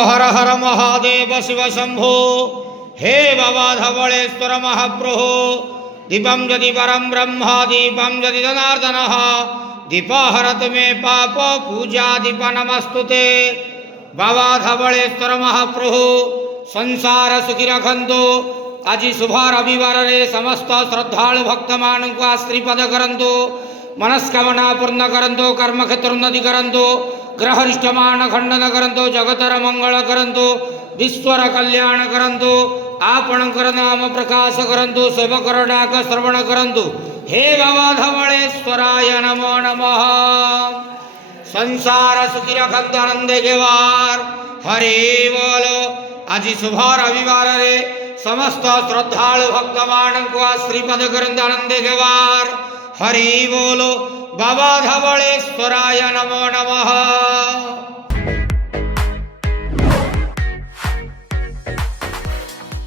हर हर महादेव शिव शंभो। हे बाबा धवलेश्वर महाप्रभो। दीपं यदि परं ब्रह्म दीपं यदि जनार्दनः दीपहरत मे पाप पूजा दीप नमस्तुते। बाबा धवलेश्वर महाप्रभु संसार सुखी रखंतु। आज शुभ रविवार रे समस्त श्रद्धालु भक्त मान को आश्रीपद करंतु। मनस्कामना पूर्ण करंतु। कर्म क्षेत्र उन्नति करंतु। ग्रह रिष्टमान खंडन करंतु। जगतर मंगल करंतु। विश्वर कल्याण करंतु। आपणकर नाम प्रकाश करंतु। सेवकर डाक श्रवण करंतु। हे बाबा धवलेश्वराय नमो नमः। संसार सुखी रखंतु आनंद के वार। हरि बोलो। आज शुभ रविवार रे समस्त श्रद्धालु भक्त मान को आश्रीपद करंतु आनंद के वार। हरि बोलो। बाबा धवलेश्वराय नमो नमः।